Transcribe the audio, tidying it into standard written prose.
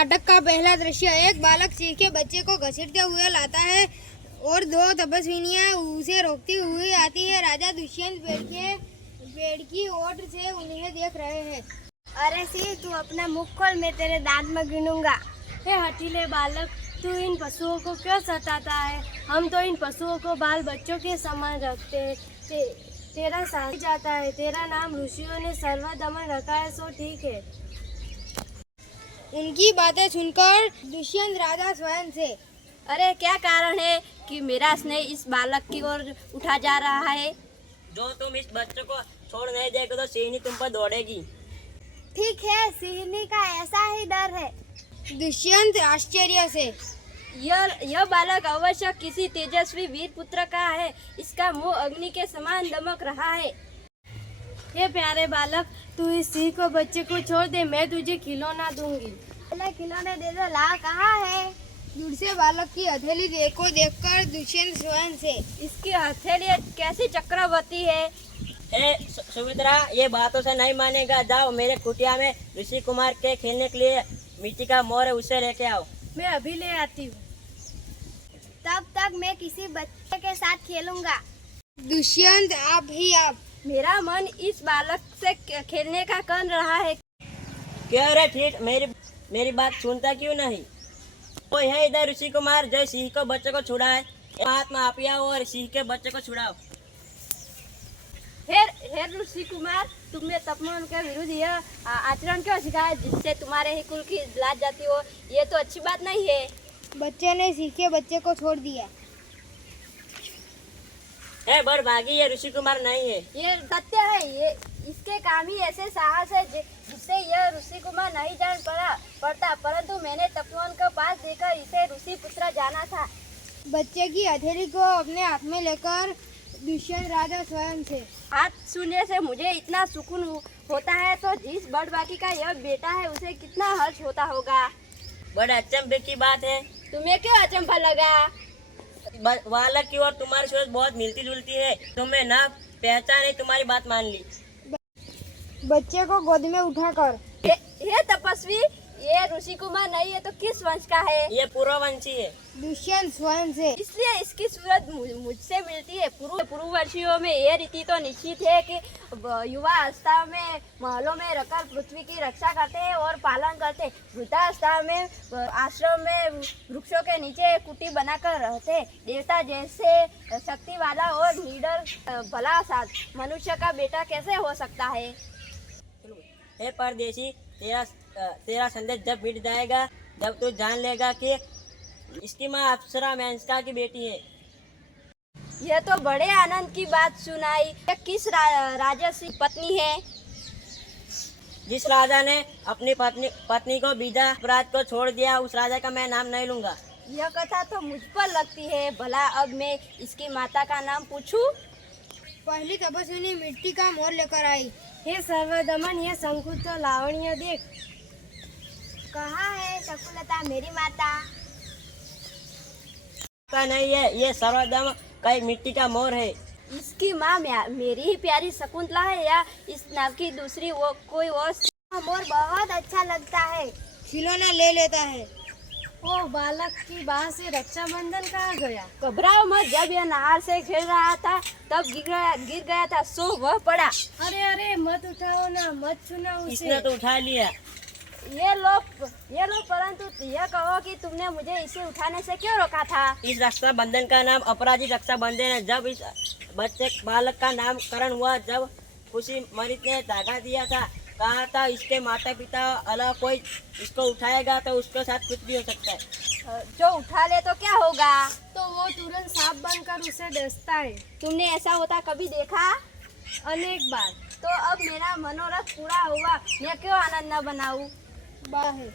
नाटक का पहला दृश्य। एक बालक सिंह के बच्चे को घसीटते हुए लाता है और दो तपस्विनियां उसे रोकती हुई आती है। राजा दुष्यंत पेड़ की ओट से उन्हें देख रहे हैं। अरे सिंह, तू अपना मुख खोल, मैं तेरे दांत में गिनूंगा। हे हठीले बालक, तू इन पशुओं को क्यों सताता है? हम तो इन पशुओं को बाल बच्चों के समान रखते हैं। तेरा साथ जाता है। तेरा नाम ऋषियों ने सर्वदमन रखा है, सो ठीक है। उनकी बातें सुनकर दुष्यंत राजा स्वयं से, अरे क्या कारण है कि मेरा स्नेह इस बालक की ओर उठा जा रहा है? जो तुम इस बच्चे को छोड़ नहीं देगे तो सिंहनी तुम पर दौड़ेगी। ठीक है, सिंहनी का ऐसा ही डर है। दुष्यंत आश्चर्य से, यह बालक अवश्य किसी तेजस्वी वीर पुत्र का है। इसका मुंह अग्नि के समान दमक रहा है। हे प्यारे बालक, तू इस सिंह को बच्चे को छोड़ दे, मैं तुझे खिलौना दूंगी। पहले खिलौने दे दो, ला कहाँ है? दूर से बालक की हथेली को देखकर दुष्यंत स्वयं से, इसकी हथेली कैसी चक्रवर्ती है। हे सुमित्रा, ये बातों से नहीं मानेगा। जाओ मेरे कुटिया में ऋषि कुमार के खेलने के लिए मिट्टी का मोर है, उसे लेके आओ। मैं अभी ले आती हूँ। तब तक मैं किसी बच्चे के साथ खेलूंगा। दुष्यंत आप मेरा मन इस बालक से खेलने का कर रहा है। क्यों रे ठीक, मेरी बात सुनता क्यों नहीं? कोई है इधर ऋषि कुमार जो सिंह को बच्चे को छुड़ाए? महात्मा आप आओ और सिंह के बच्चे को छुड़ाओ। हे ऋषि कुमार, तुमने तपमान के विरुद्ध यह आचरण क्यों सिखाया जिससे तुम्हारे ही कुल की लाज जाती हो? ये तो अच्छी बात नहीं है। बच्चे ने सिंह के बच्चे को छोड़ दिया। हे बड़भागी, ये ऋषि कुमार नहीं है। ये सत्य है। ये इसके काम ही ऐसे साहस है जिससे यह ऋषि कुमार नहीं जान पड़ता, परंतु मैंने तपमान को पास देकर इसे ऋषि पुत्र जाना था। बच्चे की हथेली को अपने हाथ में लेकर दुष्यंत राजा स्वयं से, हाथ सुनने से मुझे इतना सुकून होता है, तो जिस बड़बाकी का यह बेटा है उसे कितना हर्ष होता होगा। बड़े अचंभे की बात है। तुम्हें क्यों अचंभा लगा? बालक की और तुम्हारी सोच बहुत मिलती जुलती है। तुम्हें ना पहचाने, तुम्हारी बात मान ली। बच्चे को गोद में उठाकर, ये तपस्वी, ये ऋषि कुमार नहीं है तो किस वंश का है? ये पूर्ववंशी है। दुष्यंत स्वयं से, इसलिए इसकी सूरत मुझसे मिलती है। पूर्ववर्षियों में यह रीति तो निश्चित है कि युवा अवस्था में महलों में रहकर पृथ्वी की रक्षा करते हैं और पालन करते हैं। वृद्धावस्था में आश्रम में वृक्षों के नीचे कुटी बनाकर रहते हैं। देवता जैसे शक्ति वाला और निडर भला साध मनुष्य का बेटा कैसे हो सकता है? हे परदेशी, तेरा संदेश जब मिट जाएगा, जब तू जान लेगा कि इसकी माँ अप्सरा मेनका की बेटी है। यह तो बड़े आनंद की बात सुनाई। यह किस राजा की पत्नी है? जिस राजा ने अपनी पत्नी को बीजा अपराध को छोड़ दिया, उस राजा का मैं नाम नहीं लूंगा। यह कथा तो मुझ पर लगती है। भला अब मैं इसकी माता का नाम पूछूं? पहली तपस्विनी मिट्टी का मोर लेकर आई। हे सर्वदमन, ये शंकुच तो लावण्य देख। कहाँ है शकुलता मेरी माता? का नहीं है, ये सर्वदम कई मिट्टी का मोर है। इसकी माँ मेरी ही प्यारी शकुंतला है या इस नाव की दूसरी वो कोई और? मोर बहुत अच्छा लगता है। खिलौना ले लेता है। ओ बालक की बाह से रक्षाबंधन कहाँ गया? घबराओ मत, जब यह नहर से खेल रहा था तब गिर गया था, सो वह पड़ा। अरे अरे मत उठाओ ना, मत छूना उसे। इसने तो उठा लिया। ये लो, परंतु यह कहो कि तुमने मुझे इसे उठाने से क्यों रोका था? इस रक्षाबंधन का नाम अपराजित रक्षाबंधन है। जब इस बच्चे बालक का नामकरण हुआ, जब खुशी मरित ने धागा दिया था, कहा था इसके माता पिता अलग कोई इसको उठाएगा तो उसके साथ कुछ भी हो सकता है। जो उठा ले तो क्या होगा? तो वो तुरंत सांप बनकर उसे डसता है। तुमने ऐसा होता कभी देखा? अनेक बार। तो अब मेरा मनोरथ पूरा हुआ, मैं क्यों आनंद न बनाऊं? बाहर